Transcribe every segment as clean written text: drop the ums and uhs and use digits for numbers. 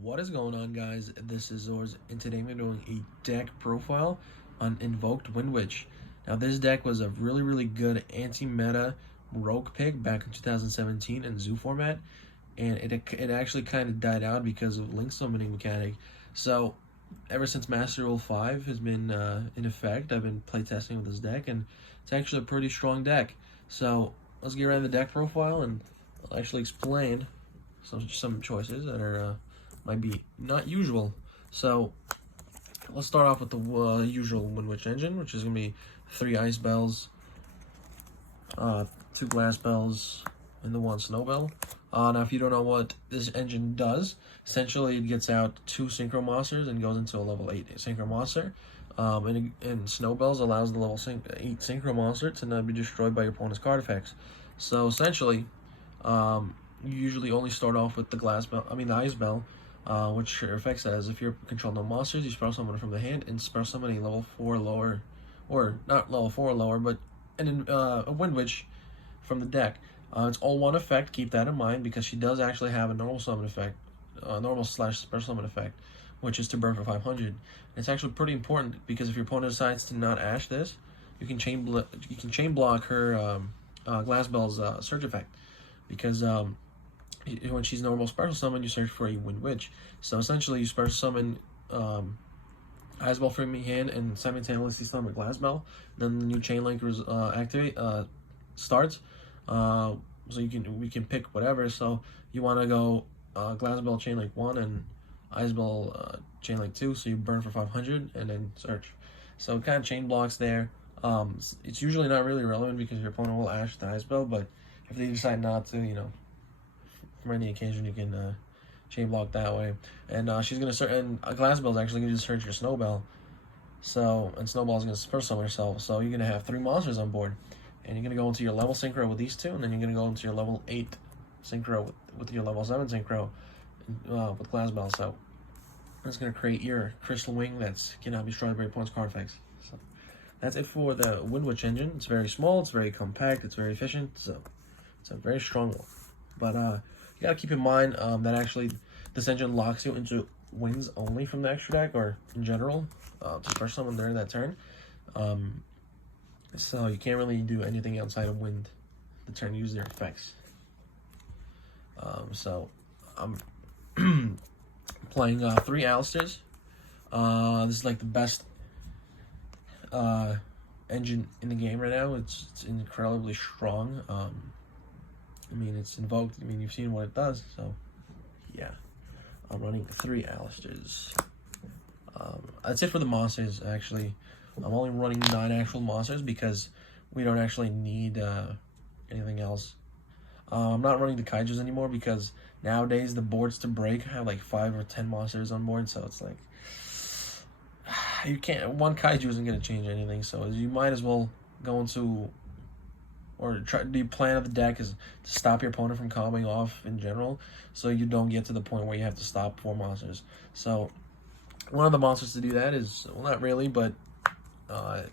What is going on, guys? This is Zors, and today we're doing a deck profile on Invoked Windwitch. Now, this deck was a really good anti-meta rogue pick back in 2017 in Zoo format, and it actually kind of died out because of link summoning mechanic. So, ever since Master Rule 5 has been in effect, I've been playtesting with this deck, and it's actually a pretty strong deck. So, let's get right into the deck profile, and I'll actually explain some choices that are might be not usual. So let's start off with the usual Windwitch engine, which is going to be 3 ice bells, 2 glass bells, and the 1 snow bell. Now, if you don't know what this engine does, essentially it gets out 2 synchro monsters and goes into a level 8 synchro monster. And snow bells allows the level 8 synchro monster to not be destroyed by your opponent's card effects. So essentially, you usually only start off with the the ice bell, which affects as if you control no monsters, you spell summon from the hand and spell summon a level 4 lower, or not level 4 lower, but a Windwitch from the deck. It's all one effect, keep that in mind, because she does actually have a normal summon effect, normal / special summon effect, which is to burn for 500. And it's actually pretty important because if your opponent decides to not ash this, you can chain block her glass bell's surge effect, because when she's normal special summon, you search for a Windwitch. So essentially, you special summon Ice Bell from your hand and simultaneously summon a Glass Bell. Then the new chain link starts. So we can pick whatever. So you want to go Glass Bell chain link 1 and Ice Bell chain link 2. So you burn for 500 and then search. So kind of chain blocks there. It's usually not really relevant because your opponent will ash the Ice Bell, but if they decide not to, for any occasion, you can chain block that way. And she's gonna search, and Glass Bell is actually gonna just search your Snowbell. So, and Snowball is gonna first summon herself. So you're gonna have 3 monsters on board, and you're gonna go into your level synchro with these 2, and then you're gonna go into your level 8 synchro with your level 7 synchro with Glass Bell. So that's gonna create your Crystal Wing that's cannot be destroyed by your opponent's card effects. So that's it for the Windwitch engine. It's very small, it's very compact, it's very efficient. So it's a very strong one. But you gotta keep in mind that actually this engine locks you into wins only from the extra deck, or in general, to first summon during that turn. So you can't really do anything outside of wind the turn you use their effects. So I'm playing 3 Alistairs. This is like the best engine in the game right now. It's incredibly strong. I mean, it's invoked. I mean, you've seen what it does. So, yeah. I'm running 3 Alistairs. That's it for the monsters, actually. I'm only running 9 actual monsters because we don't actually need anything else. I'm not running the Kaijus anymore because nowadays the boards to break have like 5 or 10 monsters on board. So it's like, you can't, one Kaiju isn't going to change anything. So you might as well go into, or the plan of the deck is to stop your opponent from comboing off in general, so you don't get to the point where you have to stop 4 monsters. So one of the monsters to do that is, well, not really, but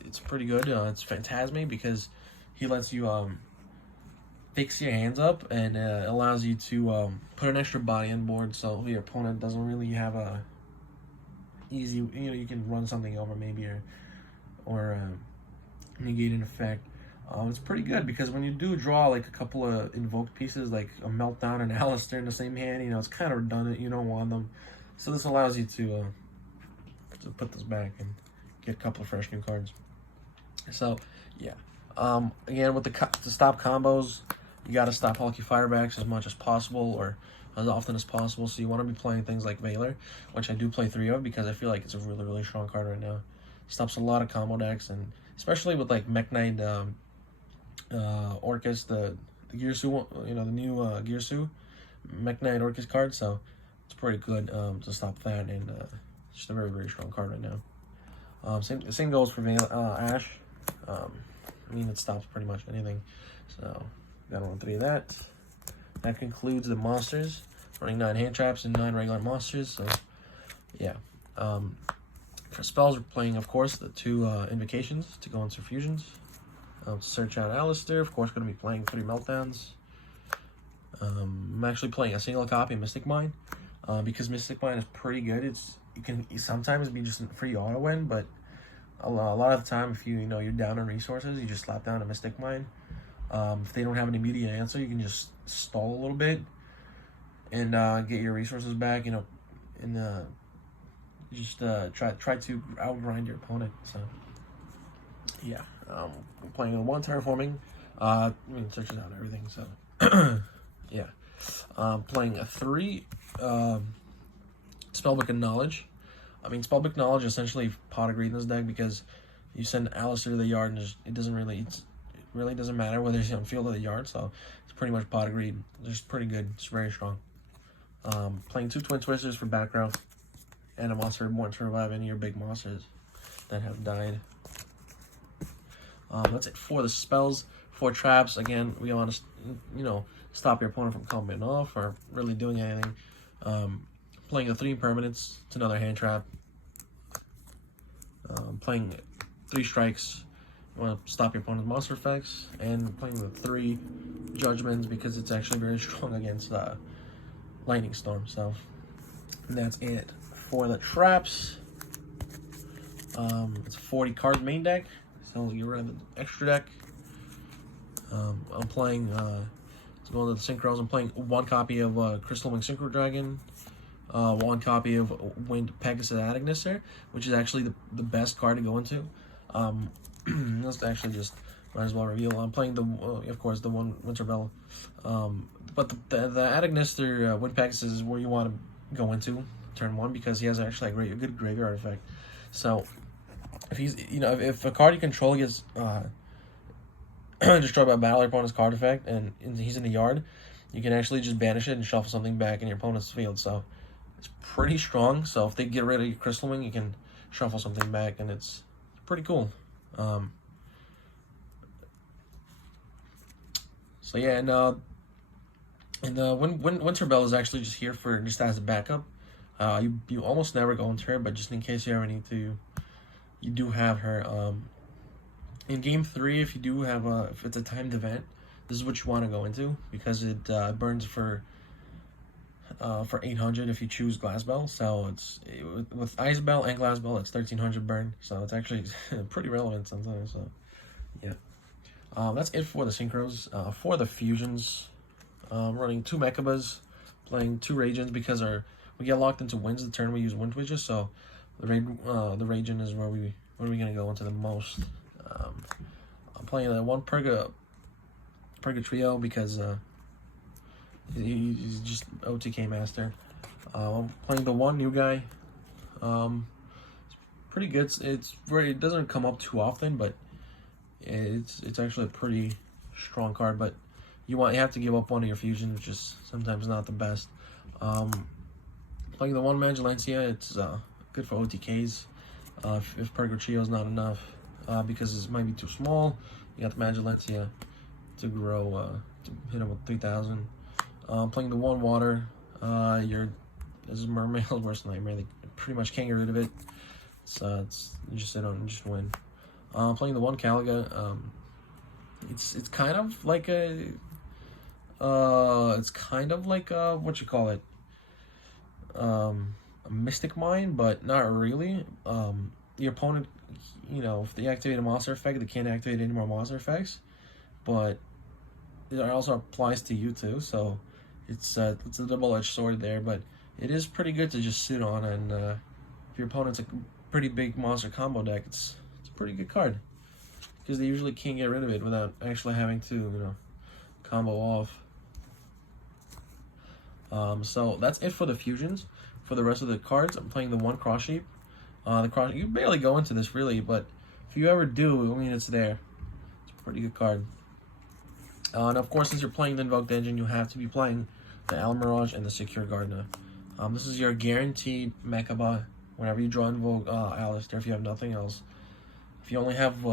it's pretty good. It's Phantasme, because he lets you fix your hands up, and allows you to put an extra body on board, so your opponent doesn't really have a easy, you can run something over maybe, or negate an effect. It's pretty good because when you do draw like a couple of invoked pieces, like a Meltdown and Alistair in the same hand, it's kind of redundant. You don't want them, so this allows you to put this back and get a couple of fresh new cards. So yeah, again with to stop combos, you got to stop Hulky Firebacks as much as possible, or as often as possible. So you want to be playing things like Veiler, which I do play 3 of because I feel like it's a really strong card right now. Stops a lot of combo decks, and especially with like Mech Knight. Orcus, the Gearsu one, the new Gearsu Mech Knight Orcus card, so it's pretty good to stop that, and just a very strong card right now. Same goes for Ash. I mean, it stops pretty much anything, so gotta run 3 of that. That concludes the monsters, running 9 hand traps and 9 regular monsters. So yeah, for spells we're playing, of course, the 2 invocations to go into fusions. To search out Alistair, of course, going to be playing 3 Meltdowns. I'm actually playing a single copy of Mystic Mine. because Mystic Mine is pretty good. It can sometimes be just a free auto win, but a lot of the time, if you know you're down on resources, you just slap down a Mystic Mine. If they don't have an immediate answer, you can just stall a little bit and get your resources back. You know, and just try to outgrind your opponent. So yeah, I'm playing a 1 terraforming. I mean, searches out everything. So yeah, playing a 3 Spellbook of Knowledge. I mean, Spellbook of Knowledge is essentially pot of greed in this deck because you send Alistair to the yard and it really doesn't matter whether he's on field or the yard. So it's pretty much pot of greed. It's just pretty good. It's very strong. Playing 2 Twin Twisters for back row and a monster born to revive any of your big monsters that have died. That's it for the spells. For traps, again, we want to, you know, stop your opponent from coming off or really doing anything. Playing the 3 permanents, it's another hand trap. Playing 3 strikes, you want to stop your opponent's monster effects. And playing the 3 judgments because it's actually very strong against Lightning Storm. So that's it for the traps. It's a 40 card main deck, so you run the extra deck. I'm playing, let's go into the synchros. I'm playing 1 copy of Crystal Wing Synchro Dragon, 1 copy of Wind Pegasus Agnister, which is actually the best card to go into. Let's actually just might as well reveal. I'm playing of course, the 1 Winter Bell. But the Agnister Wind Pegasus is where you want to go into turn 1 because he has actually a good graveyard effect. So if he's, you know, if a card you control gets destroyed by battle, your opponent's card effect, and he's in the yard, you can actually just banish it and shuffle something back in your opponent's field. So it's pretty strong. So if they get rid of your Crystal Wing, you can shuffle something back, and it's pretty cool. So yeah, and Winter Bell is actually just here for just as a backup. You almost never go into her, but just in case you ever need to, you do have her. In game 3, if you do have if it's a timed event, this is what you want to go into because it burns for 800 if you choose Glass Bell. So with Ice Bell and Glass Bell, it's 1300 burn. So it's actually pretty relevant sometimes. So yeah, that's it for the synchros. For the fusions, running 2 Mechabas, playing 2 Ragens because we get locked into wins the turn we use Windwitches. So the Ragen is where we're gonna go into the most. I'm playing the 1 Purga Trio because he's just OTK master. I'm playing the 1 new guy. It's pretty good. It doesn't come up too often, but it's actually a pretty strong card. But you have to give up 1 of your fusions, which is sometimes not the best. Playing the 1 Magilencia, it's good for OTKs. If Purga Trio is not enough. Because it might be too small, you got the Magilencia to grow, to hit him with 3,000. Playing the 1 water, this is Mermaid's worst nightmare. They pretty much can't get rid of it. It's you just sit on and just win. Playing the 1 Caliga, it's kind of like what you call it, a Mystic Mine, but not really. Your opponent, you know, if they activate a monster effect, they can't activate any more monster effects, but it also applies to you too. So it's a double-edged sword there, but it is pretty good to just sit on. And if your opponent's a pretty big monster combo deck, it's a pretty good card because they usually can't get rid of it without actually having to, you know, combo off. So that's it for the fusions. For the rest of the cards, I'm playing the 1 Cross Sheep. You barely go into this really, but if you ever do, I mean, it's there. It's a pretty good card. And of course, since you're playing the Invoked engine, you have to be playing the Almirage and the Secure Gardener. This is your guaranteed Mechaba whenever you draw Invoke Alistair if you have nothing else. If you only have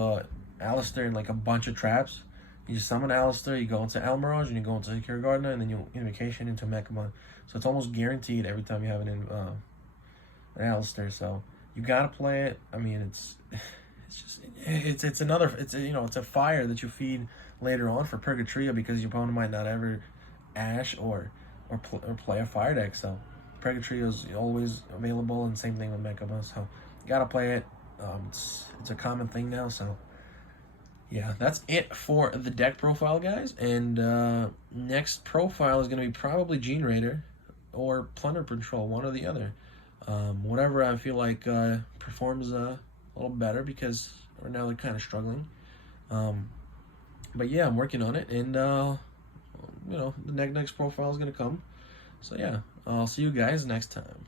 Alistair and like a bunch of traps, you summon Alistair, you go into Almirage, and you go into Secure Gardener, and then you Invocation into Mechaba. So it's almost guaranteed every time you have an Alistair. So you gotta play it. I mean, it's a fire that you feed later on for Purgatrio because your opponent might not ever Ash or play a fire deck. So Purgatory is always available, and same thing with Mechaba. So gotta play it. It's a common thing now. So yeah, that's it for the deck profile, guys. And next profile is gonna be probably Gene Raider or Plunder Patrol, one or the other. Whatever I feel like performs a little better, because right now they're kind of struggling. But yeah, I'm working on it, and you know, the next profile is gonna come. So yeah, I'll see you guys next time.